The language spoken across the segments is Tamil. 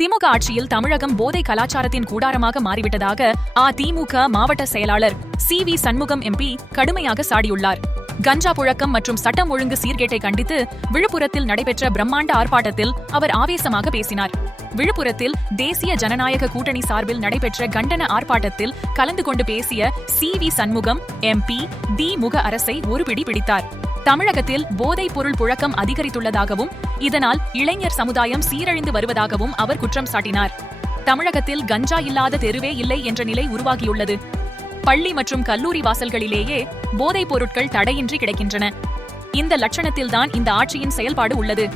திமுக ஆட்சியில் தமிழகம் போதை கலாச்சாரத்தின் கூடாரமாக மாறிவிட்டதாக அதிமுக மாவட்ட செயலாளர் CV சண்முகம் MP கடுமையாக சாடியுள்ளார். கஞ்சா புழக்கம் மற்றும் சட்டம் ஒழுங்கு சீர்கேட்டை கண்டித்து விழுப்புரத்தில் நடைபெற்ற பிரம்மாண்ட ஆர்ப்பாட்டத்தில் அவர் ஆவேசமாக பேசினார். விழுப்புரத்தில் தேசிய ஜனநாயக கூட்டணி சார்பில் நடைபெற்ற கண்டன ஆர்ப்பாட்டத்தில் கலந்து கொண்டு பேசிய CV சண்முகம் MP திமுக அரசை ஒரு பிடி பிடித்தார். தமிழகத்தில் போதைப் பொருள் புழக்கம் அதிகரித்துள்ளதாகவும் இதனால் இளைஞர் சமுதாயம் சீரழிந்து வருவதாகவும் அவர் குற்றம் சாட்டினார். தமிழகத்தில் கஞ்சா இல்லாத தெருவே இல்லை என்ற நிலை உருவாகியுள்ளது. பள்ளி மற்றும் கல்லூரி வாசல்களிலேயே போதைப் பொருட்கள் தடையின்றி கிடைக்கின்றன. இந்த லட்சணத்தில்தான் இந்த ஆட்சியின் செயல்பாடு உள்ளது.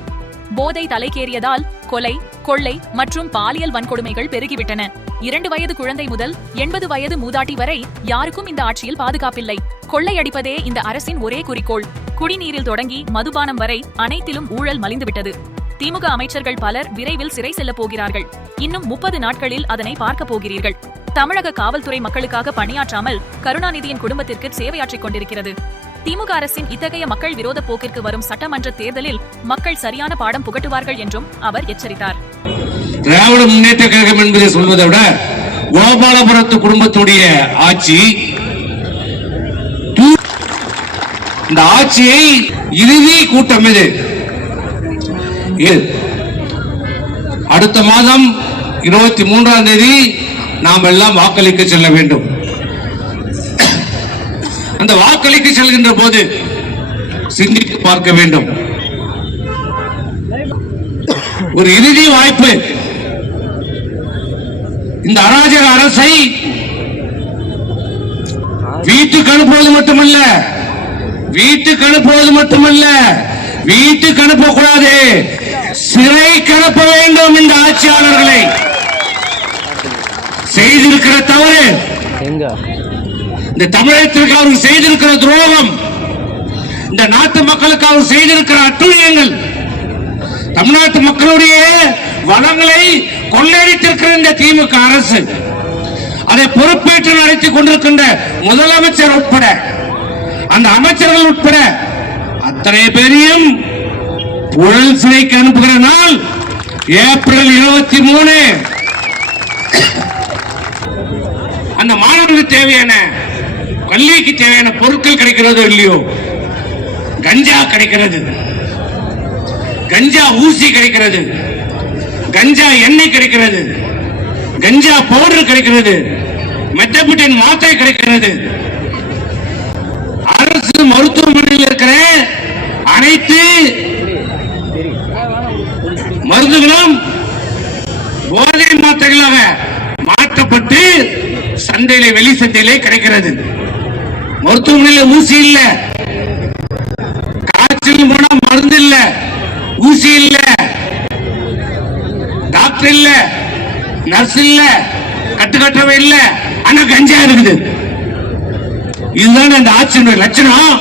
போதை தலைக்கேறியதால் கொலை, கொள்ளை மற்றும் பாலியல் வன்கொடுமைகள் பெருகிவிட்டன. 2 வயது குழந்தை முதல் 80 வயது மூதாட்டி வரை யாருக்கும் இந்த ஆட்சியில் பாதுகாப்பில்லை. கொள்ளையடிப்பதே இந்த அரசின் ஒரே குறிக்கோள். குடிநீரில் தொடங்கி மதுபானம் வரை அனைத்திலும் ஊழல் மலிந்துவிட்டது. திமுக அமைச்சர்கள் பலர் விரைவில் சிறை செல்ல போகிறார்கள். இன்னும் 30 நாட்களில் அதனை பார்க்க போகிறீர்கள். தமிழக காவல்துறை மக்களுக்காக பணியாற்றாமல் கருணாநிதியின் குடும்பத்திற்கு சேவையாற்றிக் கொண்டிருக்கிறது. திமுக அரசின் இத்தகைய மக்கள் விரோத போக்கிற்கு வரும் சட்டமன்ற தேர்தலில் மக்கள் சரியான பாடம் புகட்டுவார்கள் என்றும் அவர் எச்சரித்தார். திராவிட முன்னேற்ற கழகம் என்பதை சொல்வதை விட கோபாலபுரத்து குடும்பத்துடைய ஆட்சி, இந்த ஆட்சியை இறுதி கூட்டம் இது. அடுத்த மாதம் 23ஆம் தேதி நாம் எல்லாம் வாக்களிக்க செல்ல வேண்டும். அந்த வாக்களிக்க செல்கின்ற போது சிந்தித்து பார்க்க வேண்டும். ஒரு இறுதி வாய்ப்பு. இந்த அராஜக அரசை வீட்டுக்கு அனுப்புவது மட்டுமல்ல, வீட்டுக்கு அனுப்பக்கூடாது, சிறைக்கு அனுப்ப வேண்டும். இந்த ஆட்சியாளர்களை செய்திருக்கிற தவறு, இந்த தமிழகத்திற்கு அவர் செய்திருக்கிற துரோகம், இந்த நாட்டு மக்களுக்கு அவர் செய்திருக்கிற அட்டுழியங்கள், தமிழ்நாட்டு மக்களுடைய வளங்களை கொள்ளையடித்திருக்கிற இந்த திமுக அரசு, அதை பொறுப்பேற்று நடத்திக் கொண்டிருக்கின்ற முதலமைச்சர் உட்பட, அந்த அமைச்சர்கள் உட்பட அத்தனை பேரையும் புழல் சிறைக்கு அனுப்புகிற நாள் ஏப்ரல் 23. அந்த மாணவர்களுக்கு தேவையான, கல்விக்கு தேவையான பொருட்கள் கிடைக்கிறதோ இல்லையோ, கஞ்சா கிடைக்கிறது, கஞ்சா ஊசி கிடைக்கிறது, கஞ்சா எண்ணெய் கிடைக்கிறது, கஞ்சா பவுடர் கிடைக்கிறது, மெத்தபெட்டின் மாத்திரை கிடைக்கிறது. அரசு மருத்துவமனையில் இருக்கிற அனைத்து மருந்துகளும் போதை மாத்திரைகளாக மாற்றப்பட்டு சந்தையிலே, வெளி சந்தையிலே கிடைக்கிறது. மருத்துவமனையில் ஊசி இல்ல, காய்ச்சல் போனா மருந்து இல்ல, ஊசி இல்ல, டாக்டர் இல்ல, நர்ஸ் இல்ல, கட்டுக்கட்டவை இல்ல, ஆனா கஞ்சா இருக்குது. இதுதான் அந்த ஆட்சியினுடைய லட்சணம்.